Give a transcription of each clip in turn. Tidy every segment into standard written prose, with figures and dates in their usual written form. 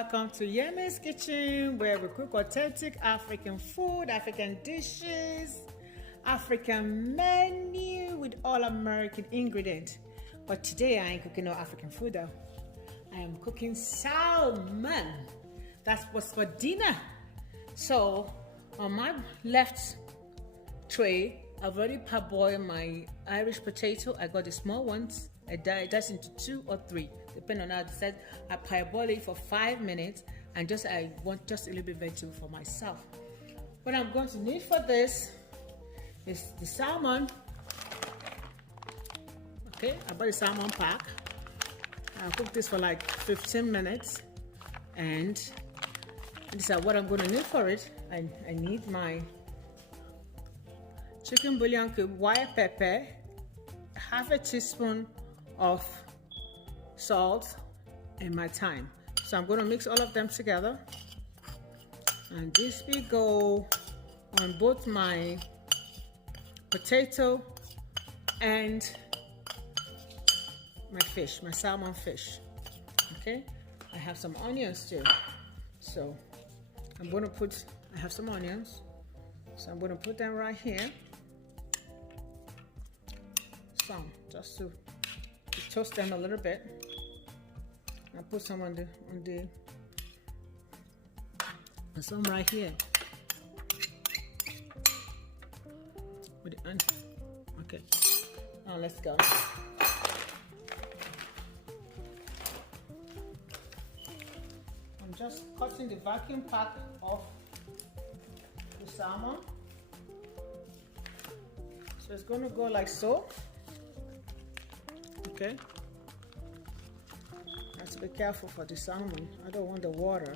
welcome to Yeme's Kitchen, where we cook authentic African food, African dishes, African menu with all American ingredients. But today I ain't cooking no African food though. I am cooking salmon. That's what's for dinner. So on my left tray, I've already parboiled my Irish potato. I got the small ones. I dice into 2 or 3, depending on how it says. I parboil it for 5 minutes, and I want just a little bit vegetable for myself. What I'm going to need for this is the salmon. Okay, I bought the salmon pack. I'll cook this for like 15 minutes, and this is what I'm going to need for it. I need my chicken bouillon cube, white pepper, half a teaspoon of salt, and my thyme. So I'm going to mix all of them together, and this will go on both my potato and my fish, my salmon fish. Okay, I have some onions too, so I'm going to put, I have some onions, so I'm going to put them right here. Some, just to toast them a little bit. I put some on the and some right here with the onion. Okay, now let's go. I'm just cutting the vacuum pack off the salmon, so it's going to go like so. Okay, I have to be careful for the salmon. I don't want the water,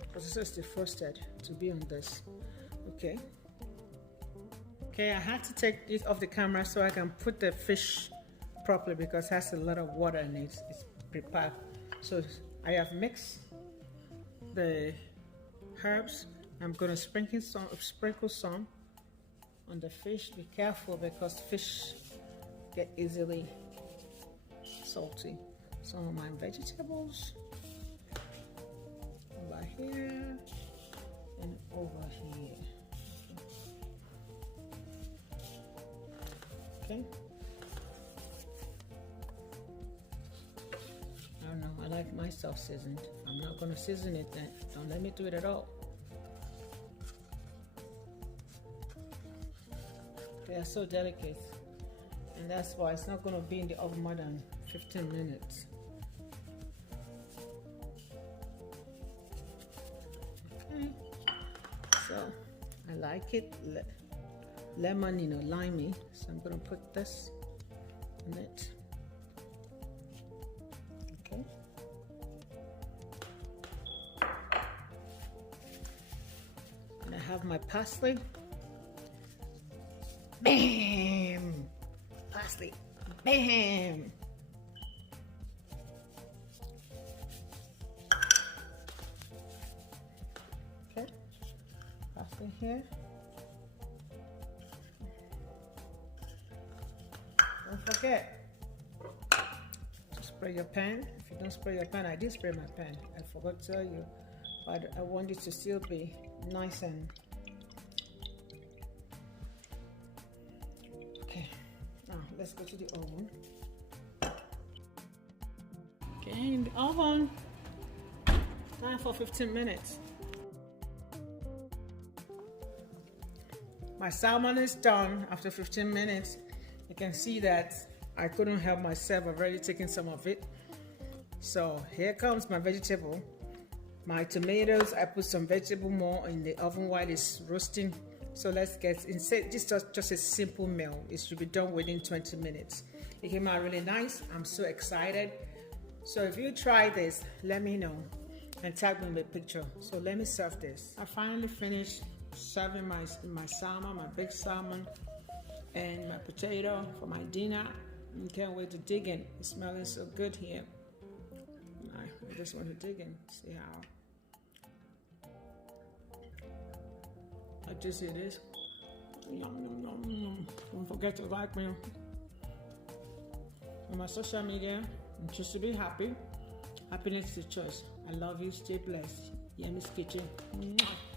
because this is defrosted, to be on this. Okay, I had to take it off the camera so I can put the fish properly, because it has a lot of water in it. It's prepared. So I have mixed the herbs. I'm going to sprinkle some on the fish. Be careful, because fish get easily salty. Some of my vegetables over here and over here. Okay, I don't know, I like my stuff seasoned. I'm not going to season it, then don't let me do it at all. They are so delicate, and that's why it's not going to be in the oven more than 15 minutes. Okay, so I like it lemon, limey, so I'm going to put this on it. Okay, and I have my parsley. Bam! Parsley. Bam! Okay, parsley here. Don't forget to spray your pan. If you don't spray your pan, I did spray my pan. I forgot to tell you, but I want it to still be nice and okay. Now let's go to the oven. Okay, in the oven. Time for 15 minutes. My salmon is done after 15 minutes. You can see that I couldn't help myself. I've already taken some of it. So here comes my vegetable. My tomatoes, I put some vegetable more in the oven while it's roasting. So let's get inside. This is just a simple meal. It should be done within 20 minutes. It came out really nice. I'm so excited. So if you try this, let me know and tag me in the picture. So let me serve this. I finally finished serving my salmon, my baked salmon, and my potato for my dinner. I can't wait to dig in. It's smelling so good here. I just want to dig in, see how juicy it is. Yum, yum, yum, yum. Don't forget to like me on my social media. And just to be happy. Happiness is a choice. I love you. Stay blessed. Yami's Kitchen. Mwah.